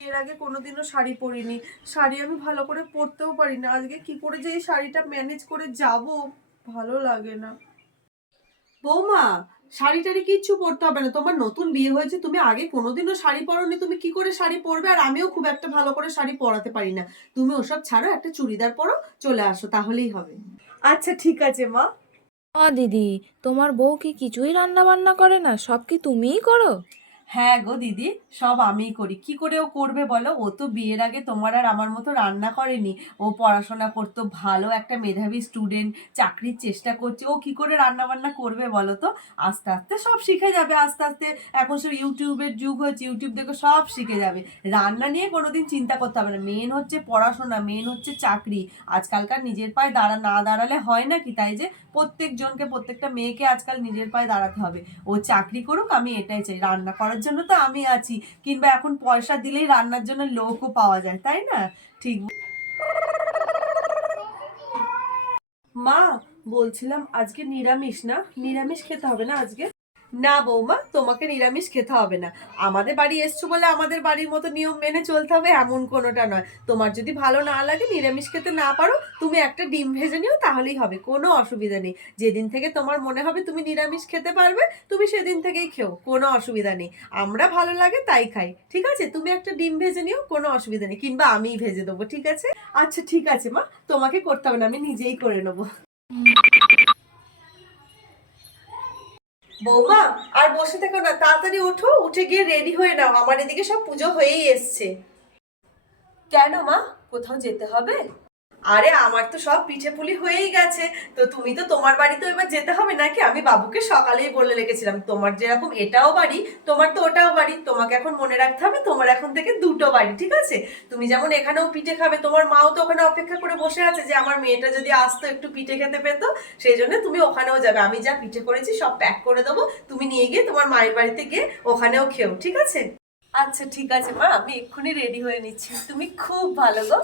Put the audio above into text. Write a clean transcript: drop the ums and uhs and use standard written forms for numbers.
এর আগে কোনোদিনও শাড়ি পরিনি, শাড়ি আমি ভালো করে পরতেও পারি না। আজকে কি করে যে এই শাড়িটা ম্যানেজ করে যাব, ভালো লাগে না। বৌমা, শাড়ি টাড়ি কিচ্ছু পরতে হবে না, তোমার নতুন বিয়ে হয়েছে, তুমি আগে কোনোদিনও শাড়ি পরোনি, তুমি কি করে শাড়ি পরবে? আর আমিও খুব একটা ভালো করে শাড়ি পরাতে পারি না। তুমি ওসব ছাড়ো, একটা চুড়িদার পরো, চলে আসো, তাহলেই হবে। আচ্ছা ঠিক আছে মা। দিদি, তোমার বউ কি কিছুই রান্না বান্না করে না? সব কি তুমিই করো? হ্যাঁ গো দিদি, সব আমিই করি। কি করে ও করবে বলো? ও তো বিয়ের আগে তোমার আর আমার মতো রান্না করেনি। ও পড়াশোনা করতো, ভালো একটা মেধাবী স্টুডেন্ট, চাকরির চেষ্টা করছে। ও কি করে রান্না বান্না করবে বলো তো? আস্তে আস্তে সব শিখে যাবে, আস্তে আস্তে। এখন সব ইউটিউবের যুগ হয়েছে, ইউটিউব দেখে সব শিখে যাবে। রান্না নিয়ে কোনোদিন চিন্তা করতে হবে না। মেন হচ্ছে পড়াশোনা, মেন হচ্ছে চাকরি। আজকালকার নিজের পায়ে না দাঁড়ালে হয় নাকি? তাই যে প্রত্যেকজনকে, প্রত্যেকটা মেয়েকে আজকাল নিজের পায়ে দাঁড়াতে হবে। ও চাকরি করুক, আমি এটাই চাই। রান্না করার জন্য তো আমি আছি, কিংবা এখন পয়সা দিলেই রান্নার জন্য লোকও পাওয়া যায়, তাই না? ঠিক। মা, বলছিলাম আজকে নিরামিষ না? নিরামিষ খেতে হবে না আজকে? না বৌমা, তোমাকে নিরামিষ খেতে হবে না। আমাদের বাড়ি এসছো বলে আমাদের বাড়ির মতো নিয়ম মেনে চলতে হবে এমন কোনোটা নয়। তোমার যদি ভালো না লাগে, নিরামিষ খেতে না পারো, তুমি একটা ডিম ভেজে নিও, তাহলেই হবে, কোনো অসুবিধা নেই। যেদিন থেকে তোমার মনে হবে তুমি নিরামিষ খেতে পারবে, তুমি সেদিন থেকেই খেও, কোনো অসুবিধা নেই। আমরা ভালো লাগে তাই খাই, ঠিক আছে? তুমি একটা ডিম ভেজে নিও, কোনো অসুবিধা নেই, কিংবা আমিই ভেজে দেবো, ঠিক আছে? আচ্ছা ঠিক আছে মা, তোমাকে করতে হবে না, আমি নিজেই করে নেবো। বৌমা, আর বসে থেকো না, তাড়াতাড়ি ওঠো, উঠে গিয়ে রেডি হয়ে নাও, আমার এদিকে সব পুজো হয়েই এসছে। কেন মা, কোথাও যেতে হবে? আরে আমার তো সব পিঠে পুলি হয়েই গেছে। তো তুমি তো তোমার বাড়িতে এবার যেতে হবে নাকি? আমি বাবুকে সকালেই বলে রেখেছিলাম, তোমার যেরকম এটাও বাড়ি, তোমার তো ওটাও বাড়ি। তোমাকে এখন মনে রাখতে হবে, তোমার এখন থেকে দুটো বাড়ি, ঠিক আছে? তুমি যেমন এখানেও পিঠে খাবে, তোমার মাও তো ওখানে অপেক্ষা করে বসে আছে যে আমার মেয়েটা যদি আসতো, একটু পিঠে খেতে পেতো। সেই জন্য তুমি ওখানেও যাবে। আমি যা পিঠে করেছি সব প্যাক করে দেবো, তুমি নিয়ে গিয়ে তোমার মায়ের বাড়িতে গিয়ে ওখানেও খেও, ঠিক আছে? আচ্ছা ঠিক আছে মা, আমি এক্ষুনি রেডি হয়ে নিচ্ছি। তুমি খুব ভালো গো।